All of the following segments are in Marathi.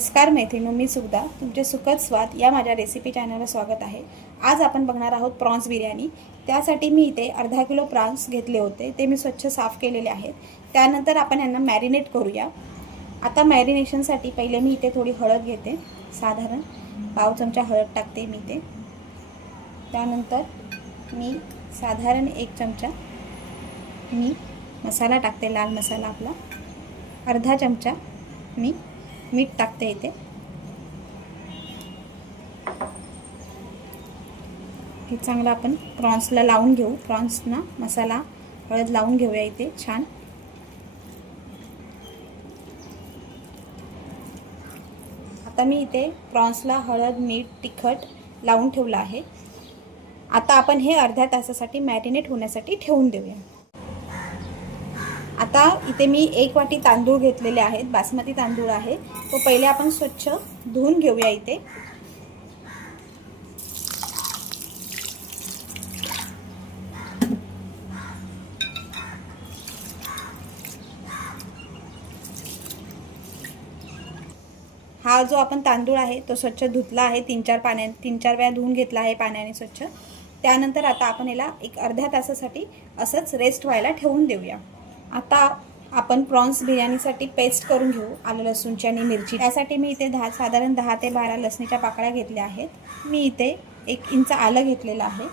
नमस्कार मैत्रिणी, मी सुगदा तुमचे सुखद स्वाद या माझ्या रेसिपी चॅनलवर स्वागत आहे। आज आपण बघणार आहोत प्रॉन्स बिर्याणी। त्यासाठी मी इथे अर्धा किलो प्रॉन्स घेतले होते, ते मी स्वच्छ साफ केलेले आहेत। त्यानंतर आपण यांना मॅरिनेट करूया। आता मॅरिनेशनसाठी पहिले मी इथे थोडी हळद घेते, साधारण पाव चमचा हळद टाकते मी इथे। त्यानंतर मी साधारण 1 चमचा मी मसाला टाकते, लाल मसाला आपला। अर्धा चमचा मी मीठ टाकते इथे। हे चांगलं आपण प्रॉन्सला लावून घेऊ, प्रॉन्सना मसाला हळद लावून घेऊया इथे छान। आता मी इथे प्रॉन्सला हळद मीठ तिखट लावून ठेवलं आहे। आता आपण हे अर्ध्या तासासाठी मॅरिनेट होण्यासाठी ठेवून देऊया। आता इथे मी 1 वाटी तांदूळ घेतलेले आहेत, बासमती तांदूळ आहे। तो पहिले आपण स्वच्छ धुवून घेऊया इथे। हा जो आपण तांदूळ आहे तो स्वच्छ धुतला आहे, 3-4 वेळा धुवून घेतला आहे पाण्याने स्वच्छ। त्यानंतर आता आपण याला एक अर्ध्या तासासाठी असंच रेस्ट व्हायला ठेवून देऊया। आता आपण प्रॉन्स बिर्याणीसाठी पेस्ट करून घेऊ, आलं लसूणची आणि मिरची। त्यासाठी मी इथे साधारण 10 ते 12 लसणीच्या पाकळ्या घेतल्या आहेत। मी इथे 1 इंच आलं घेतलेलं आहे।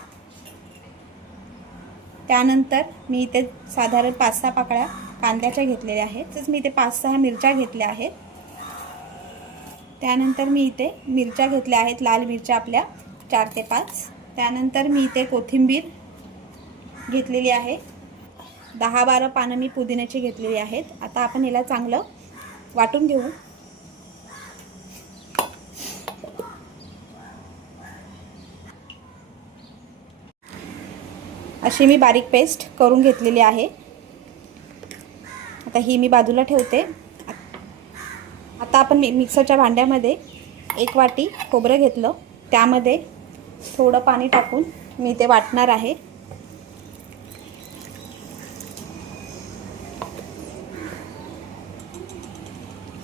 त्यानंतर मी इथे साधारण 5-6 पाकळ्या कांद्याच्या घेतलेल्या आहेत। तसंच मी इथे 5-6 मिरच्या घेतल्या आहेत। त्यानंतर मी इथे मिरच्या घेतल्या आहेत, लाल मिरच्या आपल्या 4 ते 5। त्यानंतर मी इथे कोथिंबीर घेतलेली आहे, 10-12 पानं मी पुदिन्याची घेतलेली आहेत। आता आपण याला चांगलं वाटून घेऊ। अशी मी बारीक पेस्ट करून घेतलेली आहे। आता ही मी बाजूला ठेवते। आता आपण मिक्सरच्या भांड्यामध्ये 1 वाटी खोबरं घेतलं, त्यामध्ये थोडं पाणी टाकून मी ते वाटणार आहे।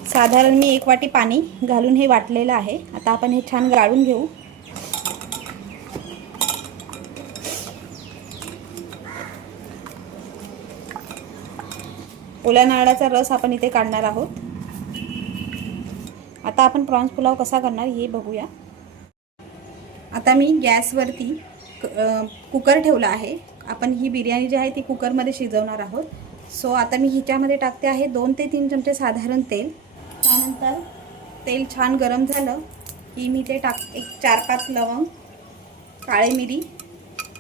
साधारण मी 1 वाटी पाणी घालून हे वाटलेलं आहे। आता आपण हे छान गाळून घेऊ। ओल्या नारळाचा रस आपण इथे काढणार आहोत। आता आपण प्रॉन्स पुलाव कसा करणार हे बघूया। आता मी गॅसवरती कुकर ठेवला आहे। आपण ही बिर्याणी जी आहे ती कुकरमध्ये शिजवणार आहोत। सो आता मी हिच्यामध्ये टाकते आहे 2 ते 3 चमचे साधारण तेल। त्यानंतर तेल छान गरम झालं की मी ते टाकते 4-5 लवंग, काळी मिरी,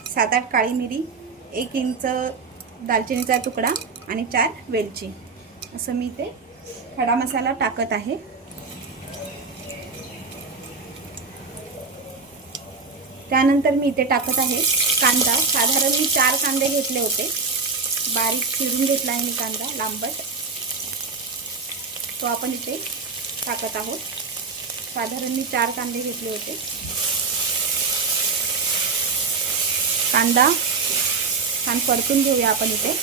7-8 काळी मिरी, 1 इंच दालचिनीचा तुकडा आणि 4 वेलची, असं मी ते खडा मसाला टाकत आहे। त्यानंतर मी इथे टाकत आहे कांदा। साधारण मी 4 कांदे घेतले होते, बारीक चिरून घेतला आहे मी कांदा लांबट, तो आपण इथे टाकत आहोत। साधारण मी 4 कांदे घेतले होते। कांदा छान परतून घेऊया आपण इथे।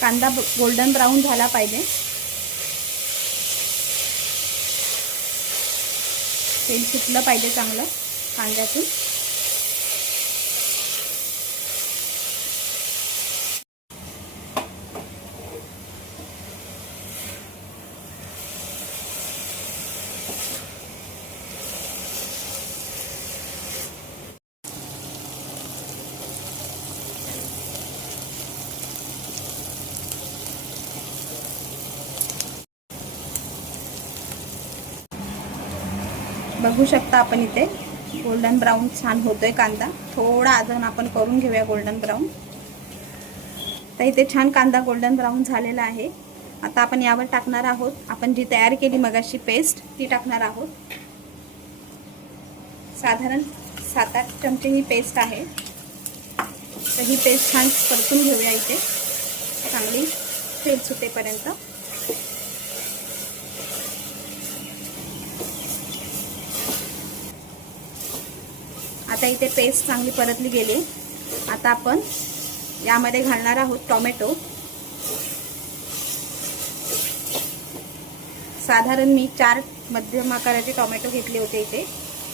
कांदा गोल्डन ब्राउन झाला पाहिजे, तेल सुटलं पाहिजे चांगलं कांद्यातून। बघू शकता आपण इथे गोल्डन ब्राउन छान होतोय कांदा। थोडा अजून आपण करून घेऊया गोल्डन ब्राउन। तर इथे छान कांदा गोल्डन ब्राउन झालेला आहे। आता आपण यावर टाकणार आहोत आपण जी तयार केली मगाशी पेस्ट, ती टाकणार आहोत। साधारण 7-8 चमचे ही पेस्ट आहे। तर ही पेस्ट छान परतून घेऊया इथे चांगली तेल सुटेपर्यंत। आता इथे पेस्ट चांगली परतली गेली। आता आता आपण यामध्ये घालणार आहोत टोमॅटो। साधारण मी 4 मध्यम आकाराचे टोमॅटो घेतले होते इथे,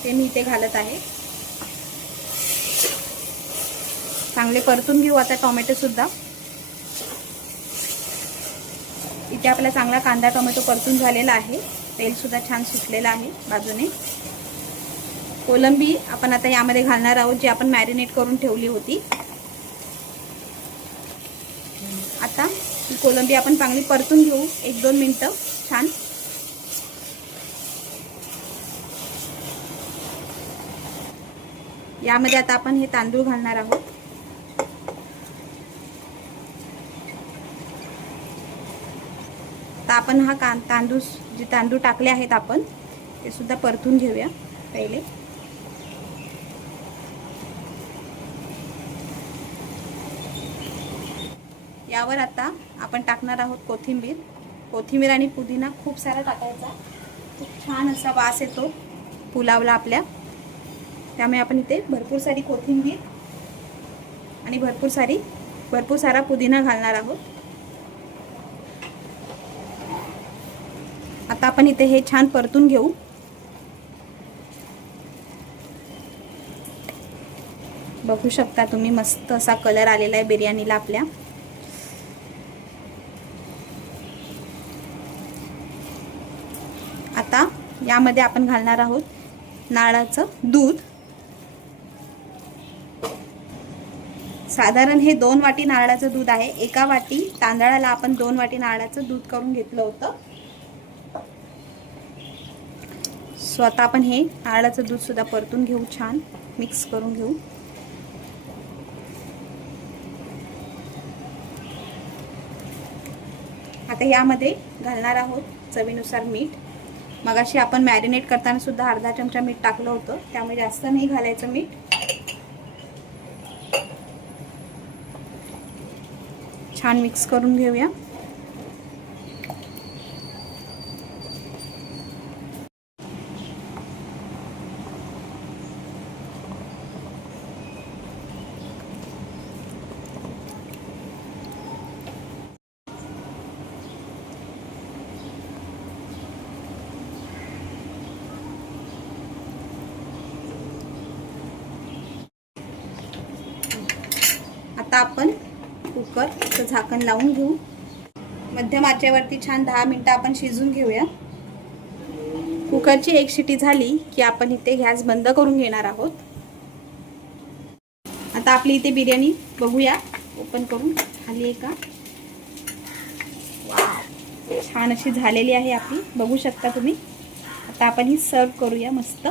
ते मी इथे घालत आहे। चांगले परतून घेऊ आता टोमॅटो सुद्धा। इथे आपला चांगला कांदा टोमॅटो परतून झालेला आहे, तेल सुद्धा छान सुटलेलं आहे बाजूने। कोलंबी आपण आता यामध्ये घालणार आहोत, जी आपण मॅरिनेट करून ठेवली होती। आता ही कोलंबी आपण चांगली परतून घेऊ 1-2 मिनिटं छान। यामध्ये आता आपण हे तांदूळ घालणार आहोत। तर आपण हा तांदूळ टाकले आहेत आपण ते सुद्धा परतून घेऊया पहिले। यावर आता आपण टाकणार आहोत कोथिंबीर आणि पुदिना खूप सारा टाकायचा, खूप छान असा वास येतो पुलावला आपल्या। त्यामुळे आपण इथे भरपूर सारी कोथिंबीर आणि भरपूर सारा पुदिना घालणार आहोत। आता आपण इथे हे छान परतून घेऊ। बघू शकता तुम्ही मस्त असा कलर आलेला आहे बिर्याणीला आपल्या। आता यामध्ये आपण घालणार आहोत नारळाचं दूध। साधारण हे 2 वाटी नारळाचं दूध आहे। 1 वाटी तांदळाला आपण 2 वाटी नारळाचं दूध करून घेतलं होतं। सो आता आपण हे नारळाचं दूध सुद्धा परतून घेऊ, छान मिक्स करून घेऊ। आता यामध्ये घालणार आहोत चवीनुसार मीठ। मगाशी आपण मॅरिनेट करताना सुद्धा अर्धा चमचा मीठ टाकलं होतं, त्यामुळे जास्त नाही घालायचं मीठ। छान मिक्स करून घेऊया। आता आपण कुकरचं झाकण लावून घेऊ। मध्यम आचेवरती छान 10 मिनिटं आपण शिजून घेऊया। कुकरची 1 शिटी झाली की आपण इथे गॅस बंद करून घेणार आहोत। आता आपली इथे बिर्याणी बघूया ओपन करून झाली आहे का। वाव, छान अशी झालेली आहे आपली, बघू शकता तुम्ही। आता आपण ही सर्व करूया मस्त।